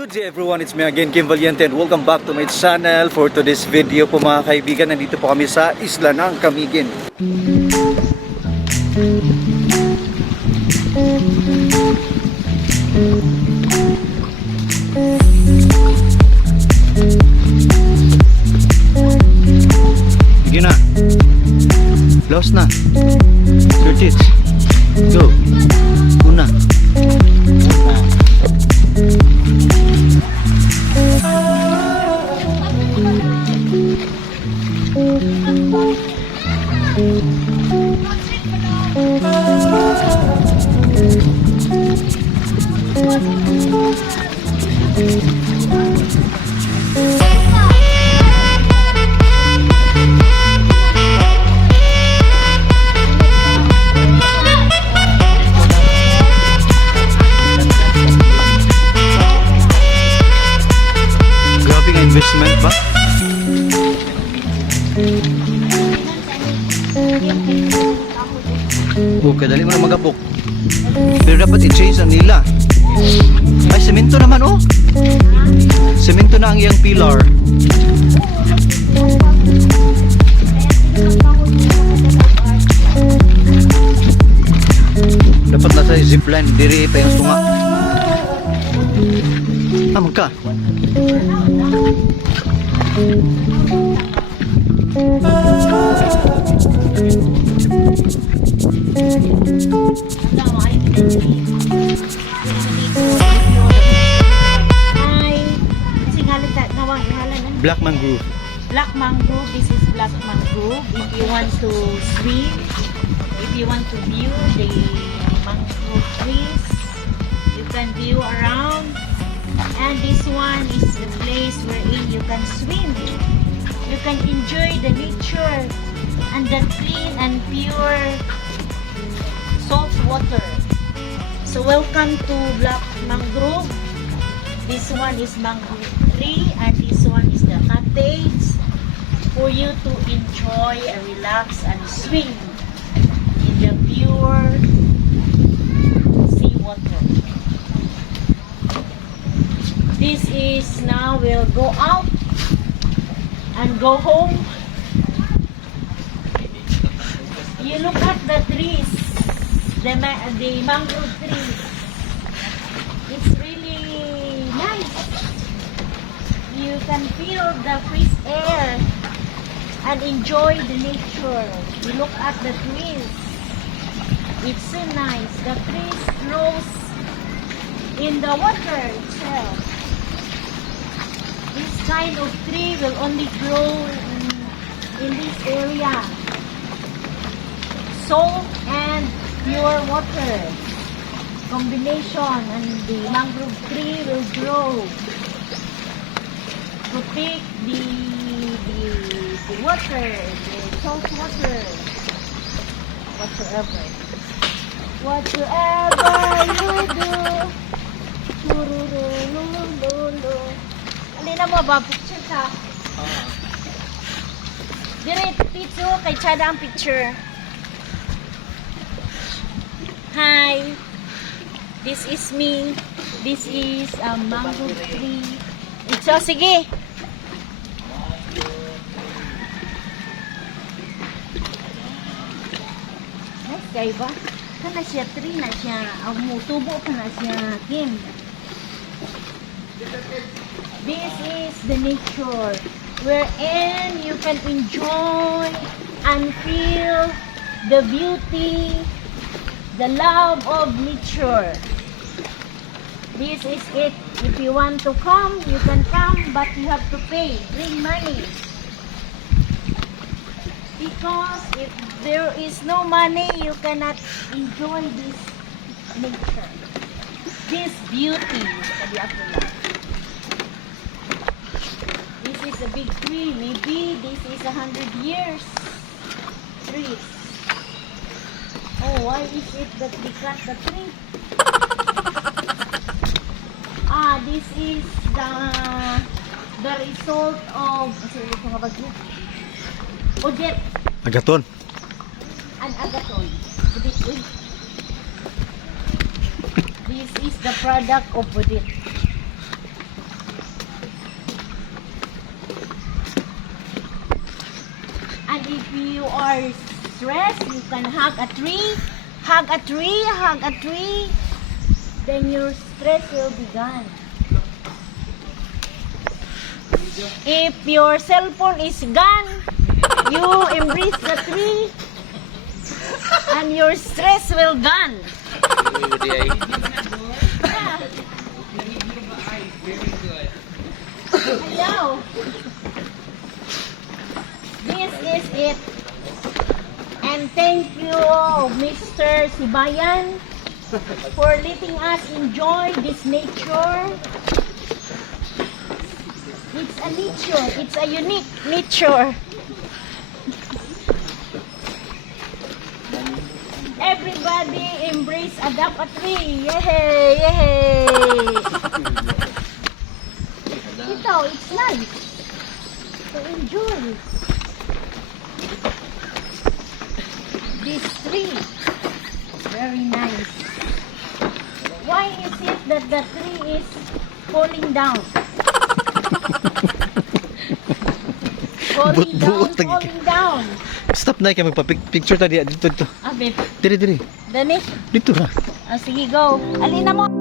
Good day everyone, it's me again, Vallente, and welcome back to my channel. For today's video po mga kaibigan, nandito po kami sa isla ng Camiguin. Sige na. Lost na. Search it. Go. Una. Investment ba? Okay, dali mo na magapok. Pero dapat i-change ang nila. Ay, semento naman oh. Semento na ang iyang pillar. Dapat nasa zipline, diri pa yung sunga. Magka. Black Mangrove. Black Mangrove, this is Black Mangrove. If you want to swim, if you want to view the mangrove trees, you can view around. And this one is the place wherein you can swim. You can enjoy the nature and the clean and pure salt water. So welcome to Black Mangrove. This one is mangrove tree and this one is the cottage for you to enjoy and relax and swim in the pure sea water. This is now we'll go out and go home. You look at the trees, the mangrove trees. It's really nice. You can feel the fresh air and enjoy the nature. You look at the trees. It's so nice. The trees grows in the water itself. This kind of tree will only grow in this area. Salt and pure water combination, and the mangrove tree will grow to take the water, the salt water, whatsoever you do. Tururulululu. Alin na mo ba? Picture ka? Dire, picture. Kay Chada ang picture. Hi. This is me. This is a mangrove tree. So, sige. Nice kayo ba? Kana siya tree na siya. Tubo pa na siya. Kim. This is the nature wherein you can enjoy and feel the beauty, the love of nature. This is it. If you want to come, you can come, but you have to pay. Bring money. Because if there is no money, you cannot enjoy this nature, this beauty. This is a big tree. Maybe this is 100 years trees. Oh, why is it that we cut the tree? This is the result of Udet. Agaton. An agaton. This is the product of Udet. you are stressed, you can hug a tree. Hug a tree, hug a tree. Then your stress will be gone. If your cell phone is gone, you embrace the tree and your stress will gone. Yeah. Hello. This is it. And thank you, Mr. Sibayan, for letting us enjoy this nature. It's a nature. It's a unique nature. Everybody embrace adapt a tree. Yay! Yay! Ito, it's nice to enjoy this tree. Very nice. Why is it that the tree is falling down? Falling down, Buot-buot lagi. falling down. Stop na kayo magpa-picture tadi dito. Ah, babe. Diri. Dani. Dito ra. Ah, sige, go. Alin na mo.